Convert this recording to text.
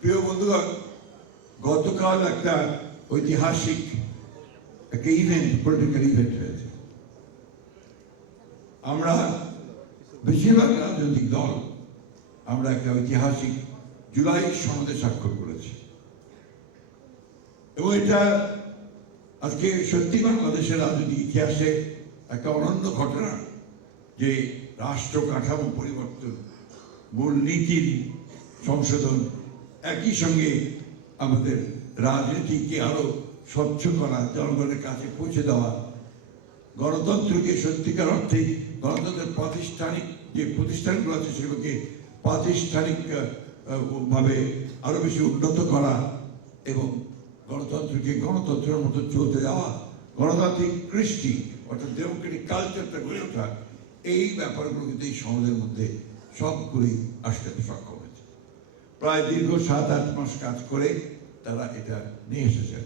প্রিয় বন্ধুগণ, গতকাল একটা ঐতিহাসিক একটা ইভেন্ট, পলিটিক্যাল ইভেন্ট হয়েছে। আমরা বেশিরভাগ রাজনৈতিক দল আমরা একটা ঐতিহাসিক জুলাই সনদে স্বাক্ষর করেছি এবং এটা আজকে সত্যি বাংলাদেশের রাজনৈতিক ইতিহাসে একটা অনন্য ঘটনা যে রাষ্ট্র কাঠামো পরিবর্তন, মূলনীতির সংশোধন, একই সঙ্গে আমাদের রাজনীতিকে আরো স্বচ্ছ করা, জনগণের কাছে পৌঁছে দেওয়া, গণতন্ত্রকে সত্যিকার অর্থে গণতন্ত্রের প্রাতিষ্ঠানিক যে প্রতিষ্ঠানগুলো আছে সেগুলোকে প্রাতিষ্ঠানিক ভাবে আরো বেশি উন্নত করা এবং গণতন্ত্রকে গণতন্ত্রের মতো চলতে দেওয়া, গণতান্ত্রিক কৃষ্টি অর্থাৎ ডেমোক্রেটিক কালচারটা গড়ে ওঠা, এই ব্যাপারগুলো কিন্তু এই সমাজের মধ্যে সবগুলোই আসতে সক্ষম হয়েছে। প্রায় দীর্ঘ 7-8 মাস কাজ করে তারা এটা নিয়ে এসেছেন।